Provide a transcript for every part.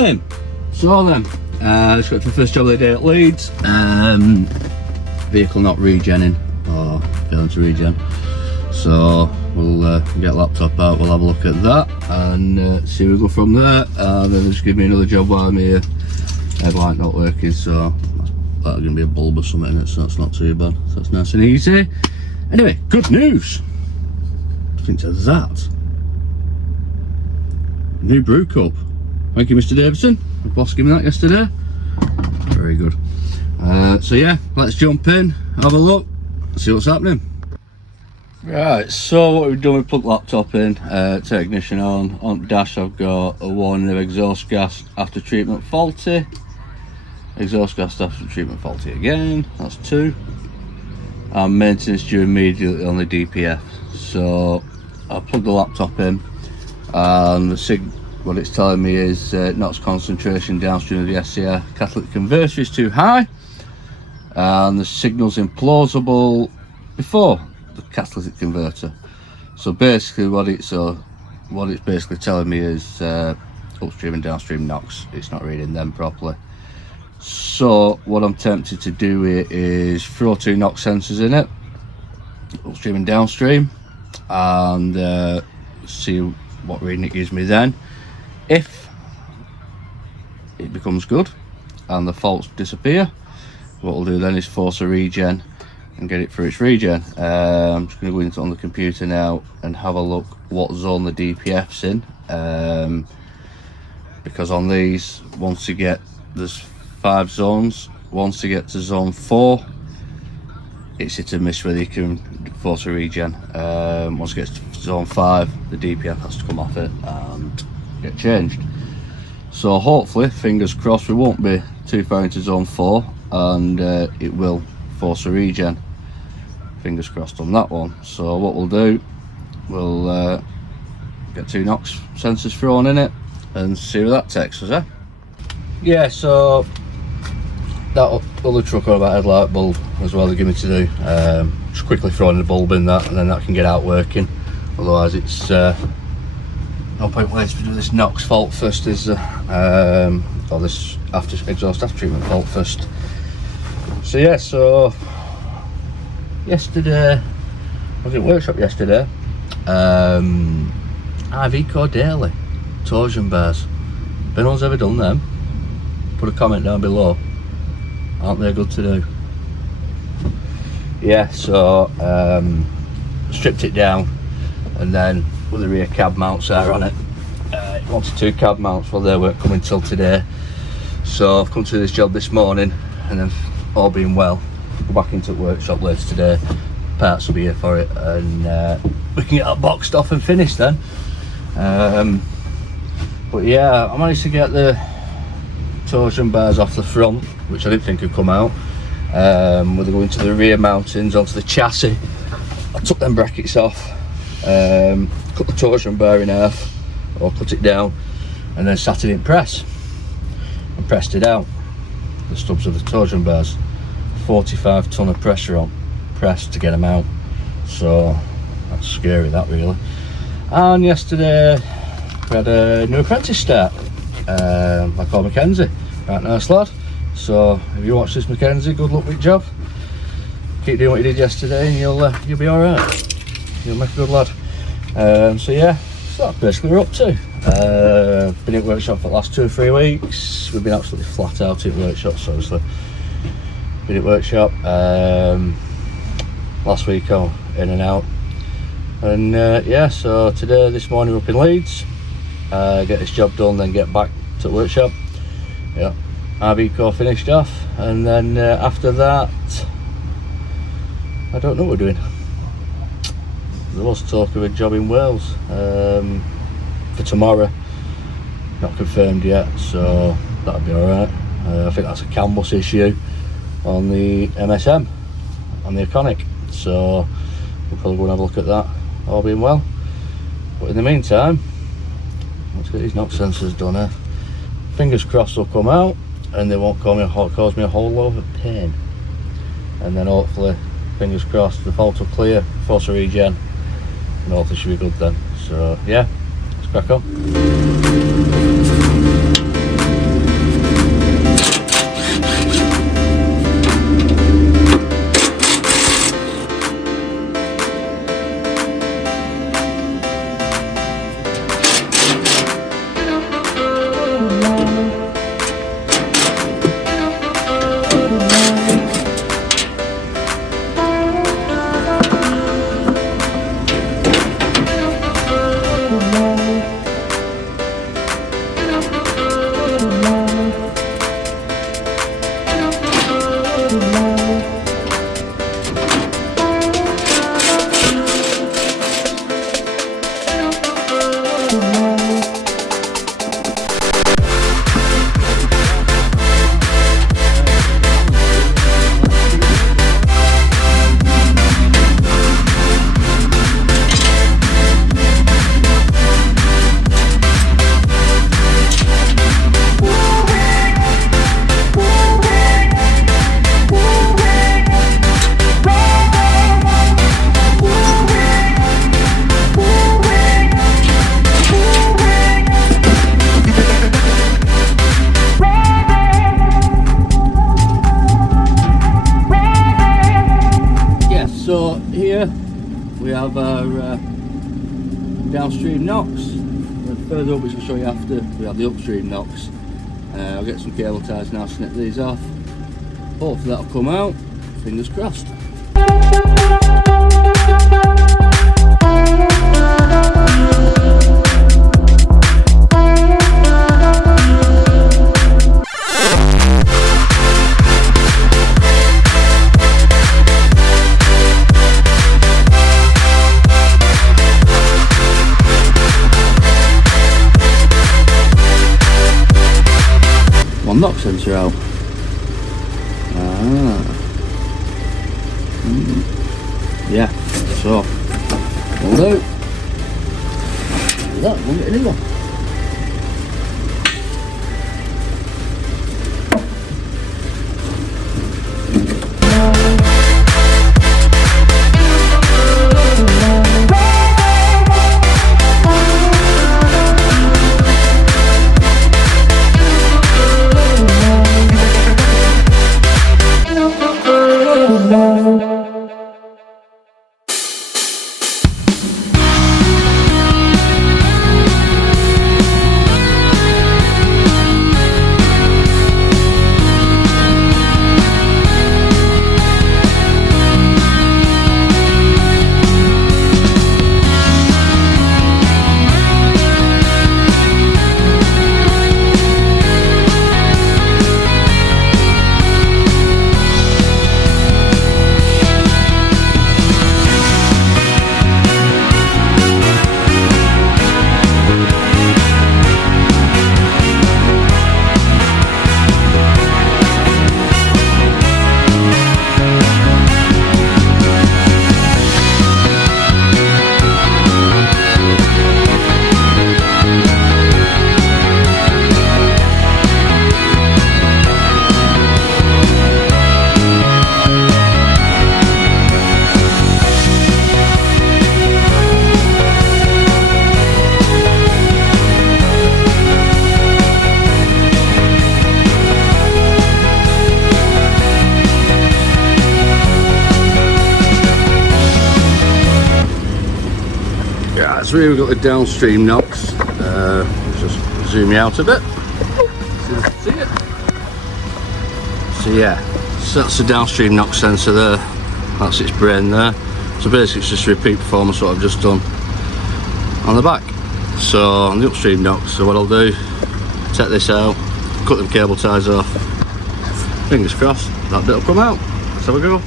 morning. So then, just got to the first job of the day at Leeds. Vehicle not regenning, or failing to regen. So we'll get laptop out, we'll have a look at that and see where we go from there. And then just give me another job while I'm here. Headlight not working, so that's going to be a bulb or something in it, so that's not too bad. So that's nice and easy. Anyway, good news. I think to that. New brew cup. Thank you, Mr. Davison. The boss gave me that yesterday. Very good. So yeah, let's jump in, have a look, see what's happening. Right, so what we've done, we put laptop in, turn ignition on dash I've got a warning of exhaust gas after treatment faulty. Exhaust gas after treatment faulty again, that's 2. And maintenance due immediately on the DPF. So I plug the laptop in and what it's telling me is NOx concentration downstream of the SCR catalytic converter is too high and the signal's implausible before the catalytic converter. So basically what it's basically telling me is upstream and downstream NOx, it's not reading them properly. So what I'm tempted to do here is throw 2 NOx sensors in it, upstream and downstream, and see what reading it gives me then. If it becomes good and the faults disappear, what we'll do then is force a regen and get it through its regen. I'm just going to go into on the computer now and have a look what zone the DPF's in, because on these, once you get, there's 5 zones, once you get to zone 4 it's hit and miss whether you can force a regen. Once it gets to zone 5 the DPF has to come off it and get changed. So hopefully, fingers crossed, we won't be too far into zone 4 and it will force a regen. Fingers crossed on that one. So what we'll do, we'll get 2 NOx sensors thrown in it and see where that takes us, eh? Yeah, so that other truck on about headlight bulb as well they give me to do. Just quickly throwing the bulb in that and then that can get out working. Otherwise it's no point waiting to do this NOx fault first, is or this exhaust after treatment fault first. So yeah, so yesterday I was at workshop yesterday. Iveco Daily torsion bars. If anyone's ever done them, put a comment down below. Aren't they good to do? Yeah, so stripped it down and then with the rear cab mounts there on it. It wanted 2 cab mounts, well they weren't coming till today. So I've come to this job this morning and then all being well, go back into the workshop later today. Parts will be here for it and we can get that boxed off and finished then. But yeah, I managed to get the torsion bars off the front, which I didn't think would come out. With the going to the rear mountings onto the chassis, I took them brackets off, cut the torsion bar in half or cut it down and then sat it in press and pressed it out, the stubs of the torsion bars. 45 ton of pressure on press to get them out, so that's scary that really. And yesterday we had a new apprentice start. I call Mackenzie, right, nice lad. So if you watch this, Mackenzie, good luck with your job. Keep doing what you did yesterday and you'll be alright. You'll make a good lad. So yeah, so that's basically what we're up to. Been at workshop for the last 2 or 3 weeks. We've been absolutely flat out at workshop, so obviously been at workshop. Last week I was in and out. And yeah, so today, this morning we're up in Leeds. Get this job done, then get back to the workshop. Yeah, Iveco finished off, and then after that, I don't know what we're doing. There was talk of a job in Wales for tomorrow, not confirmed yet, so that'll be alright. I think that's a CAN bus issue on the MSM, on the Econic, so we'll probably go and have a look at that, all being well. But in the meantime, let's get these NOx sensors done here. Fingers crossed they'll come out and they won't cause me a whole load of pain. And then hopefully, fingers crossed, the fault will clear, force a regen, and hopefully should be good then. So yeah, let's crack on. so here we have our downstream knocks. And further up, which I'll show you after, we have the upstream knocks. I'll get some cable ties now, snip these off. Hopefully that'll come out, fingers crossed. One knock sensor out. Yeah, so we'll do that, we'll get a new one. So here we've got the downstream knocks. Let's just zoom you out a bit. See it? So yeah, so that's the downstream knock sensor there. That's its brain there. So basically it's just a repeat performance what I've just done on the back. So on the upstream knocks, so what I'll do, take this out, cut them cable ties off. Fingers crossed, that bit'll come out. Let's have a go.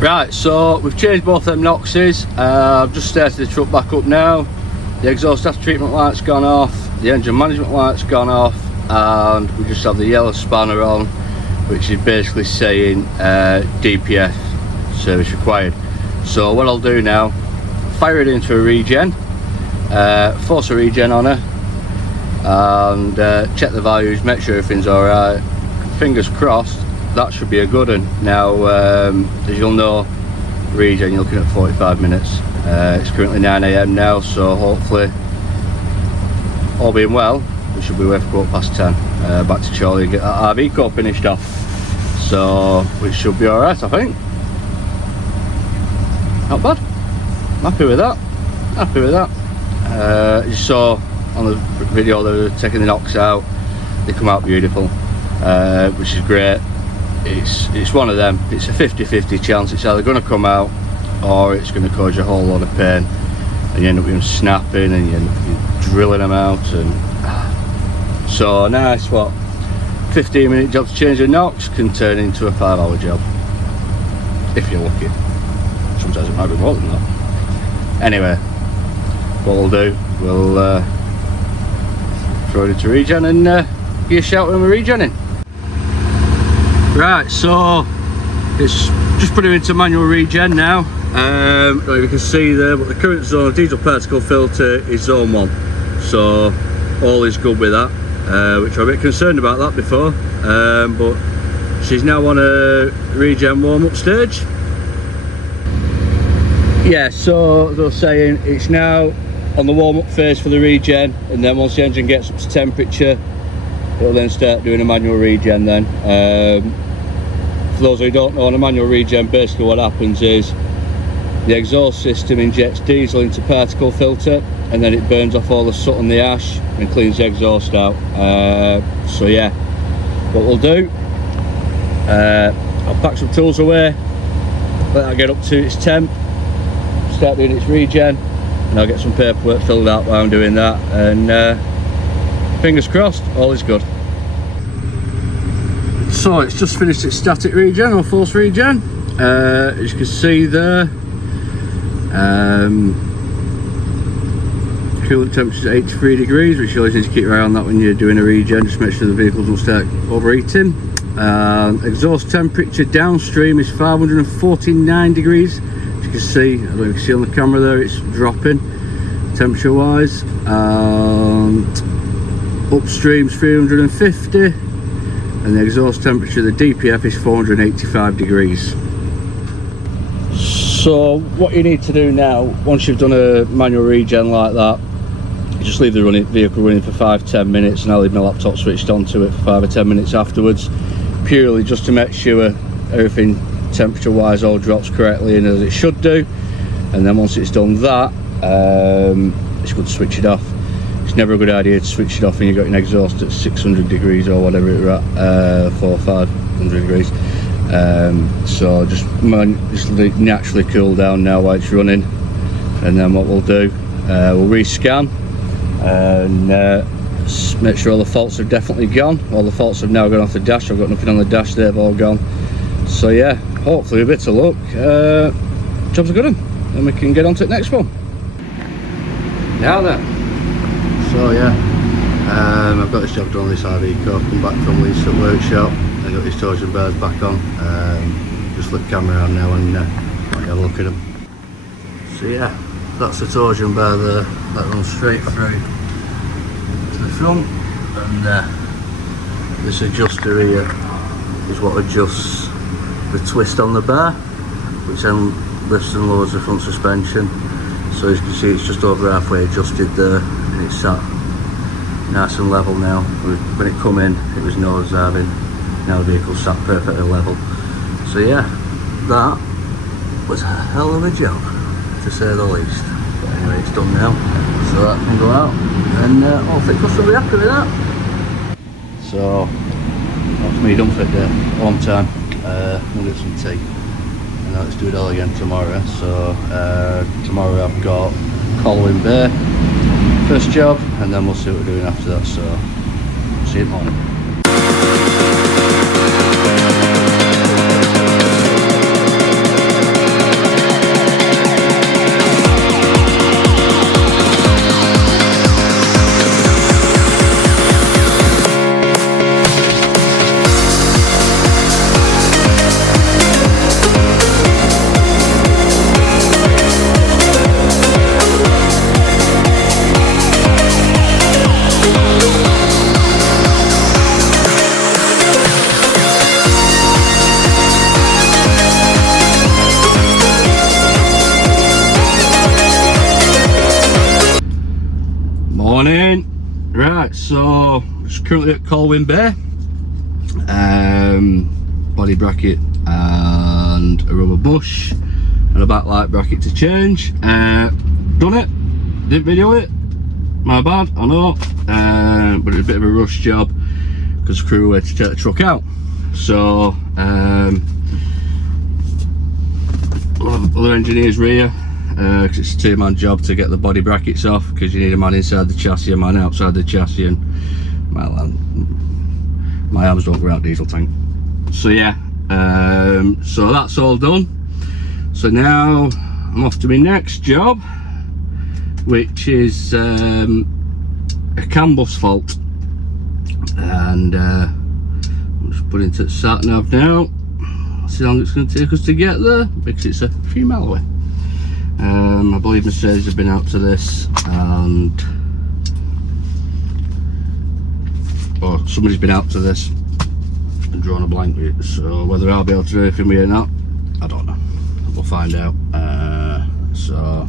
Right, so we've changed both them knoxes. I've just started the truck back up now. The exhaust after treatment light's gone off, the engine management light's gone off, and we just have the yellow spanner on, which is basically saying DPF service required. So what I'll do now, fire it into a regen, force a regen on her, and check the values, make sure everything's alright. Fingers crossed, that should be a good one. Now, as you'll know, regen, you're looking at 45 minutes. It's currently 9 AM now, so hopefully, all being well, we should be away for 10:15. Back to Charlie and get that Iveco finished off. So, we should be alright, I think. Not bad. I'm happy with that. Happy with that. You saw on the video they were taking the knocks out. They come out beautiful, which is great. It's one of them. It's a 50-50 chance. It's either going to come out or it's going to cause you a whole lot of pain, and you end up with them snapping and you end up drilling them out. And so nice, what, 15-minute job to change the knocks can turn into a 5-hour job if you're lucky. Sometimes it might be more than that. Anyway, what we'll do, we'll throw it into regen and give you a shout when we're regenning. Right, so it's just put it into manual regen now. I don't know if you can see there, but the current zone of diesel particle filter is zone 1, so all is good with that, which I was a bit concerned about that before, but she's now on a regen warm-up stage. Yeah, so as I was saying, it's now on the warm-up phase for the regen, and then once the engine gets up to temperature, it'll then start doing a manual regen then. for those who don't know, on a manual regen, basically what happens is the exhaust system injects diesel into particle filter, and then it burns off all the soot and the ash and cleans the exhaust out. So yeah, what we'll do, I'll pack some tools away, let that get up to its temp, start doing its regen, and I'll get some paperwork filled out while I'm doing that, and fingers crossed, all is good. So it's just finished its static regen or force regen. As you can see there, coolant temperature is 83 degrees, which you always need to keep your eye on that when you're doing a regen, just make sure the vehicle doesn't start overheating. Exhaust temperature downstream is 549 degrees. As you can see, I don't know if you can see on the camera there, it's dropping temperature wise, and upstream is 350, and the exhaust temperature, the DPF, is 485 degrees. So what you need to do now, once you've done a manual regen like that, you just leave the vehicle running for 5-10 minutes, and I'll leave my laptop switched onto it for 5 or 10 minutes afterwards, purely just to make sure everything temperature wise all drops correctly and as it should do. And then once it's done that, it's good to switch it off. It's never a good idea to switch it off when you've got an exhaust at 600 degrees or whatever it's at, 400 or 500 degrees. So just naturally cool down now while it's running, and then what we'll do, we'll rescan and make sure all the faults are definitely gone. All the faults have now gone off the dash. I've got nothing on the dash, they've all gone. So yeah, hopefully with a bit of luck, job's a good one, and we can get on to the next one. Now then, so yeah, I've got this job done on this Iveco, come back from Lisa workshop. I got these torsion bars back on, just flip the camera on now and have a look at them. So yeah, that's the torsion bar there, that runs straight through to the front, and this adjuster here is what adjusts the twist on the bar, which then lifts and lowers the front suspension. So as you can see, it's just over halfway adjusted there, and it's sat nice and level now. When it come in, it was nose diving. Now the vehicle's sat perfectly level. So yeah, that was a hell of a job, to say the least. But anyway, it's done now, so that can go out, and hopefully customers will be happy with that. So that's me done for the day, one time. We'll get some tea, and let's do it all again tomorrow. So tomorrow I've got Colwyn Bay, first job, and then we'll see what we're doing after that. So see you in the morning. Morning. Right, so just currently at Colwyn Bay, body bracket and a rubber bush and a backlight bracket to change. Done it, didn't video it, my bad, I know, but it's a bit of a rush job because the crew were to take the truck out. So other engineers were here, because it's a two-man job to get the body brackets off, because you need a man inside the chassis, a man outside the chassis, and my arms don't go out diesel tank. So yeah, so that's all done. So now I'm off to my next job, which is a CAN bus fault, and I'm just putting into the sat nav now. See how long it's going to take us to get there, because it's a few mile away. I believe Mercedes have been out to this, and somebody's been out to this and drawn a blank with it. So whether I'll be able to do anything with it or not, I don't know. We'll find out. So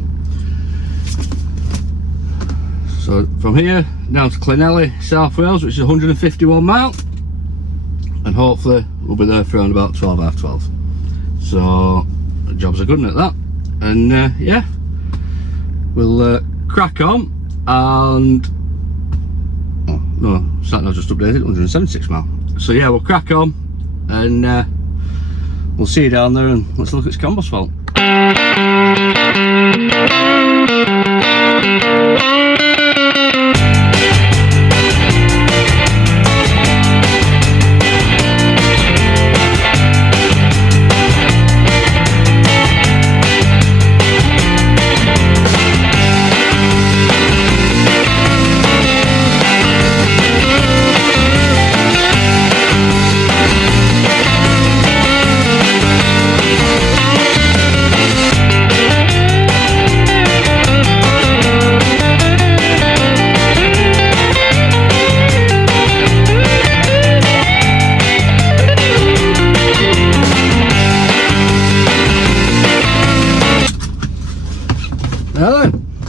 from here down to Clynelly, South Wales, which is 151 miles, and hopefully we'll be there for around about 12, half 12. So the jobs are good at that, and yeah, we'll crack on. And oh no, sat nav just updated 176 mile. So yeah, we'll crack on, and we'll see you down there, and let's look at this combust fault.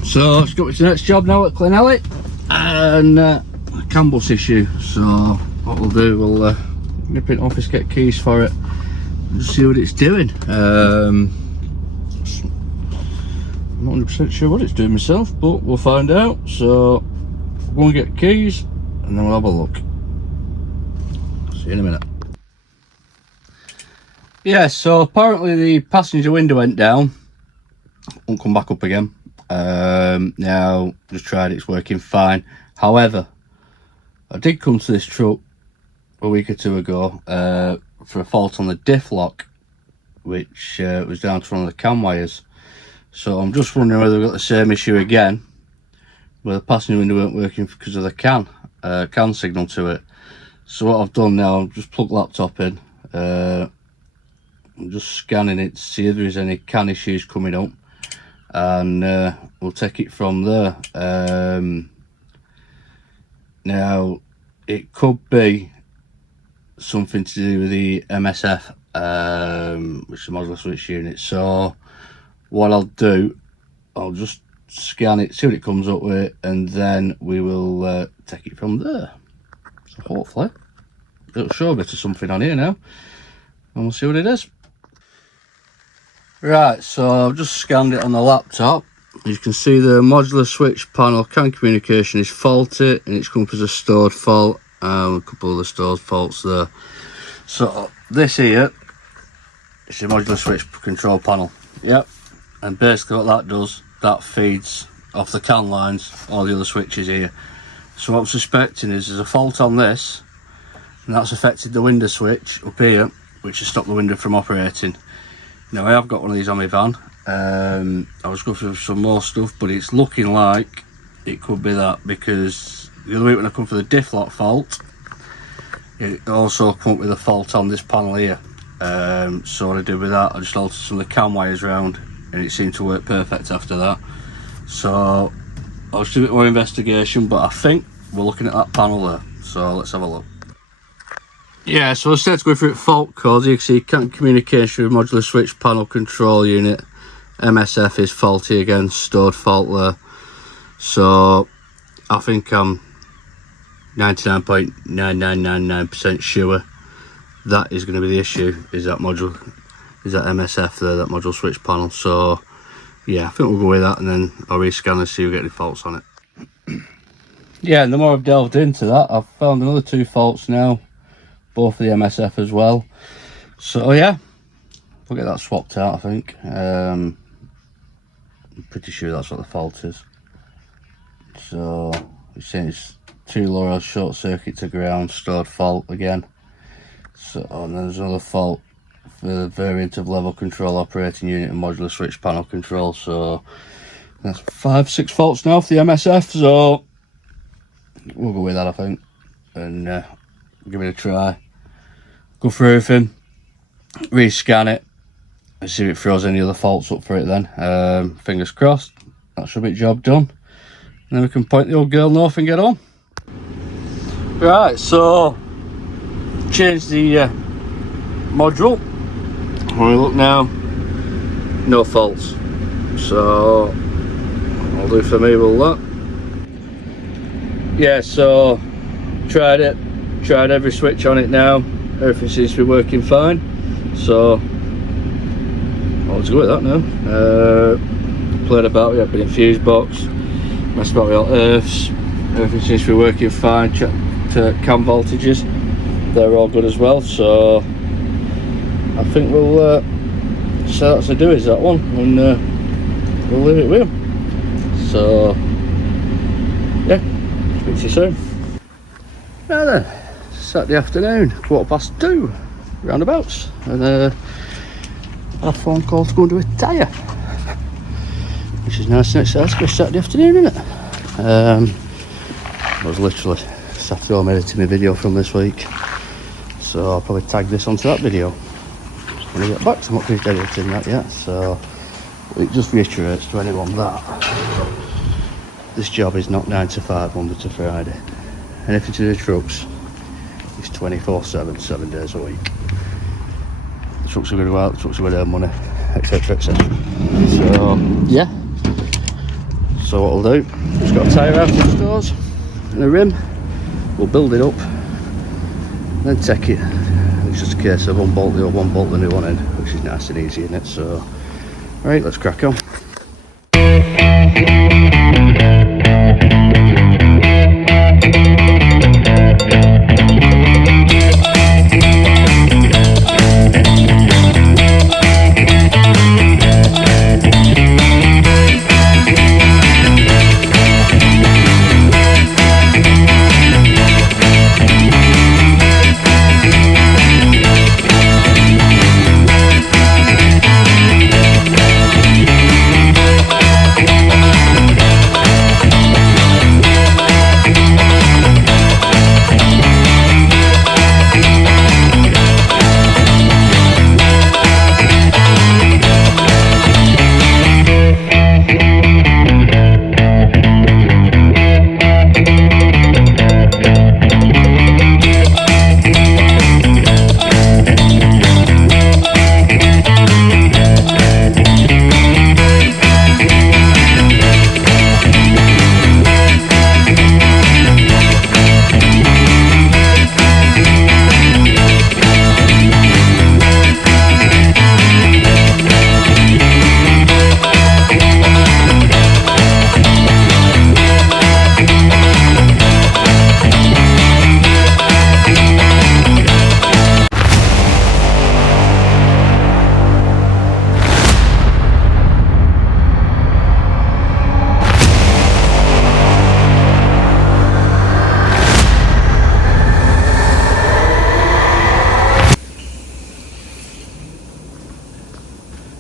So let's go to the next job now at Clynelly, and a combust issue. So what we'll do, we'll nip it off, get keys for it, and see what it's doing. I'm not 100% sure what it's doing myself, but we'll find out. So we'll go and get keys, and then we'll have a look. See you in a minute. Yeah, so apparently the passenger window went down, won't come back up again. Now just tried, it's working fine. However, I did come to this truck a week or two ago for a fault on the diff lock, which was down to one of the cam wires. So I'm just wondering whether we've got the same issue again, where the passenger window weren't working because of the can signal to it. So what I've done now, I've just plugged laptop in. I'm just scanning it to see if there's any can issues coming up, and we'll take it from there. Now it could be something to do with the MSF, which is the modular switch unit. So what I'll do, I'll just scan it, see what it comes up with, and then we will take it from there. So hopefully it'll show a bit of something on here now, and we'll see what it is. Right, so I've just scanned it on the laptop. As you can see, the modular switch panel CAN communication is faulty, and it's come up as a stored fault, a couple of the stored faults there. So this here is the modular switch control panel. Yep, and basically what that does, that feeds off the CAN lines all the other switches here. So what I'm suspecting is there's a fault on this, and that's affected the window switch up here, which has stopped the window from operating. Now I have got one of these on my van. I was going through some more stuff, but it's looking like it could be that, because the other week when I come for the diff lock fault, it also come up with a fault on this panel here. So what I did with that, I just altered some of the cam wires around, and it seemed to work perfect after that. So I'll just do a bit more investigation, but I think we're looking at that panel there. So let's have a look. Yeah, so instead of going through fault codes, you can see CAN communication with modular switch panel control unit. MSF is faulty again, stored fault there. So I think I'm 99.9999% sure that is going to be the issue, is that MSF there, that module switch panel. So yeah, I think we'll go with that, and then I'll rescan and see if we get any faults on it. Yeah, and the more I've delved into that, I've found another 2 faults now, both of the MSF as well. So yeah, we'll get that swapped out, I think. I'm pretty sure that's what the fault is. So you're saying it's 2 low short circuit to ground, stored fault again. So, and then there's another fault for the variant of level control operating unit and modular switch panel control. So that's 5-6 faults now for the MSF. So we'll go with that, I think, and give it a try. Go through everything, rescan it, and see if it throws any other faults up for it then. Fingers crossed, that should be the job done. And then we can point the old girl north and get on. Right, so change the module. When we look now, no faults. So I'll do for me will that. Yeah, so tried every switch on it now. everything seems to be working fine, so I'll just go with that now. Played about with the fuse box, messed about with all earths, everything seems to be working fine. Checked cam voltages, they're all good as well, so I think we'll so that's to do is that one, and we'll leave it with him. So yeah, speak to you soon. Now then, Saturday afternoon, 2:15, roundabouts, and a phone call to go and do a tyre, which is nice and exciting for a Saturday afternoon, isn't it? I was literally sat at home editing my video from this week, so I'll probably tag this onto that video when I get back. So I'm not finished editing that yet, so it just reiterates to anyone that this job is not 9 to 5 Monday to Friday. Anything to do with trucks is 24/7, 7 days a week. The trucks are going to go out, the trucks are going to earn money, etc, etc. So yeah, so what we'll do, just got a tyre out of the stores and a rim, we'll build it up, then take it. It's just a case of unbolt the old one, bolt the new one in, which is nice and easy, isn't it? So right, let's crack on.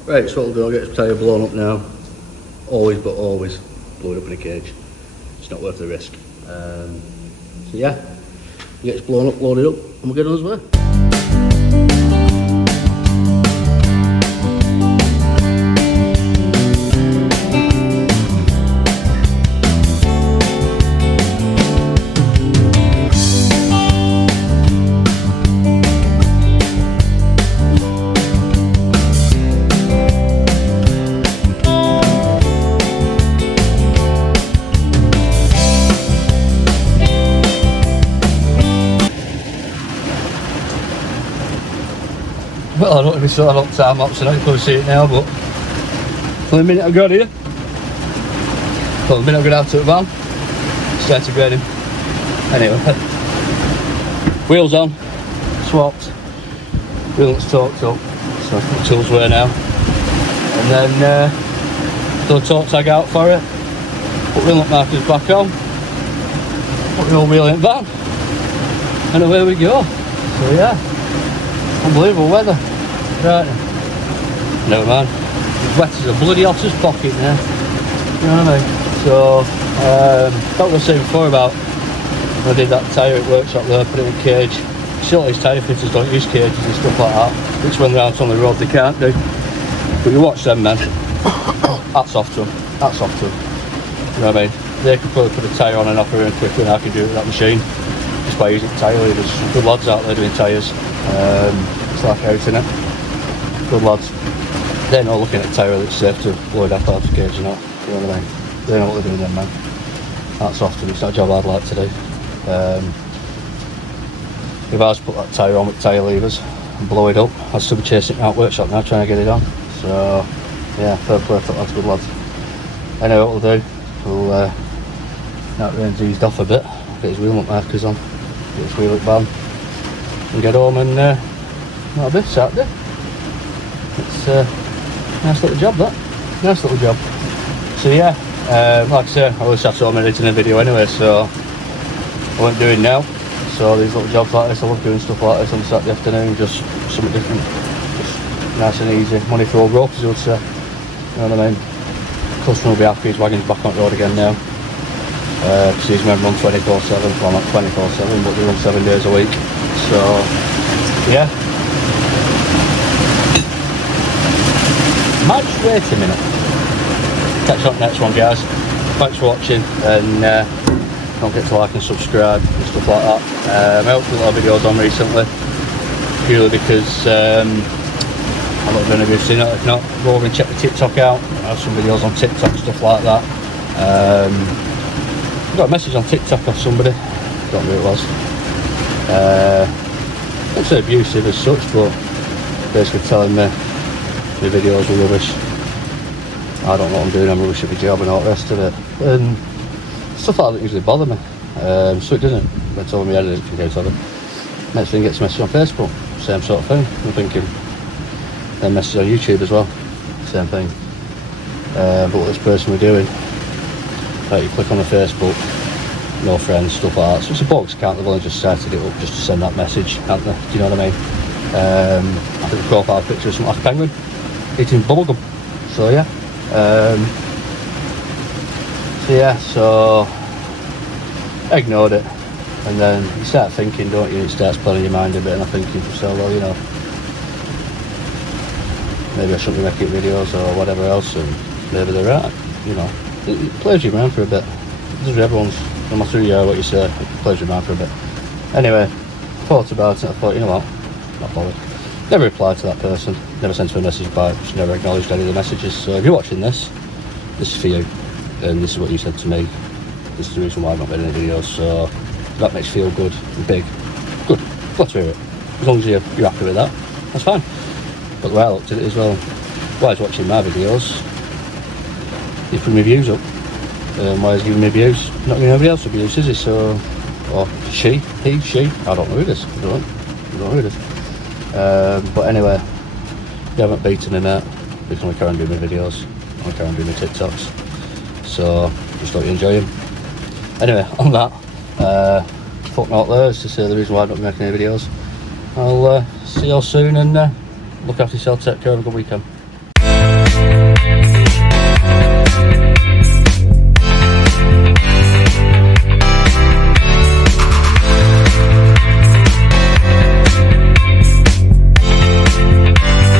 Right, so what we'll do, I'll get this tyre blown up now. Always blow it up in a cage. It's not worth the risk. So yeah, get it blown up, load it up, and we'll get on his way. Well, I don't know if you saw that time lapse, I know you can't see it now, but for the minute I got here, well, the minute I got out to the van, it started raining. Anyway, wheels on, swapped, wheels torqued up, so I put the tools away now, and then throw the torque tag out for it, put wheel markers back on, put the old wheel in the van, and away we go. So yeah, unbelievable weather. Right, never mind. It's wet as a bloody otter's pocket now. You know what I mean? So, like I was saying before about when I did that tyre at workshop there, put it in a cage. See, all these tyre fitters don't use cages and stuff like that, which when they're out on the road they can't do. But you watch them, man. Hats off to them. Hats off to them. You know what I mean? They could probably put a tyre on and off really quickly, and I can do it with that machine just by using tyre leaders. Some good lads out there doing tyres. It's like out in it. Good lads. They're not looking at a tyre that's safe to load up out of cage, you know what I mean? They know what they're doing then, man. That's often, it's not a job I'd like to do. If I was to put that tyre on with tyre levers and blow it up, I'd still be chasing it out workshop now trying to get it on. So yeah, fair play to lads, good lads. Anyway, what we'll do, we'll now the rain's eased off a bit, get his wheel nut markers on, get his wheel up band, and get home, and that'll be Saturday. It's a nice little job, that. Nice little job. So yeah, like I say, I was sat at home editing a video anyway, so I won't do it now. So these little jobs like this, I love doing stuff like this on Saturday afternoon, just something different, just nice and easy, money for old rope, as you would say. You know what I mean? Customer will be happy, his wagon's back on the road again now. Because these men run 24/7, well not 24/7, but they run 7 days a week. So yeah. Might just wait a minute. Catch you on the next one, guys. Thanks for watching, and don't forget to like and subscribe and stuff like that. I hope a lot of videos on recently, purely because I don't know if you've seen it. If not, go over and check the TikTok out. I have some videos on TikTok, stuff like that. I got a message on TikTok off somebody, don't know who it was. Not so abusive as such, but basically telling me my videos were rubbish. I don't know what I'm doing, I'm rubbish at my job and all the rest of it. And stuff like that doesn't usually bother me. So it doesn't. They told me I didn't think out of it. Next thing gets a message on Facebook, same sort of thing. I'm thinking, then message on YouTube as well, same thing. But what this person was doing, like you click on the Facebook, no friends, stuff like that. So it's a box account, they've only just started it up just to send that message, haven't they? Do you know what I mean? I think the profile picture of some like penguin eating bubblegum. So yeah. So I ignored it, and then you start thinking, don't you? It starts playing your mind a bit, and I'm thinking to myself, well, you know, maybe I shouldn't be making videos or whatever else, and maybe they're right, you know. It plays your mind for a bit. It does everyone's, no matter who you are, what you say, it plays your mind for a bit. Anyway, I thought about it, I thought, you know what, not bothered. Never replied to that person, never sent her a message back, just never acknowledged any of the messages. So if you're watching this, this is for you, and this is what you said to me. This is the reason why I've not made any videos, so if that makes you feel good and big, good, glad to hear it. As long as you're happy with that, that's fine. But the way I looked at it as well, while I was watching my videos, he's putting my views up. While he's giving me views, not giving anybody else views, is he? So, or she, he, she, I don't know who it is. I don't know who it is. But anyway, if you haven't beaten him out, we can only carry on doing my videos, I carry on doing my TikToks. So, just hope you enjoy him. Anyway, on that, footnote there is to say the reason why I don't be making any videos. I'll see you all soon, and look after yourself, take care, have a good weekend.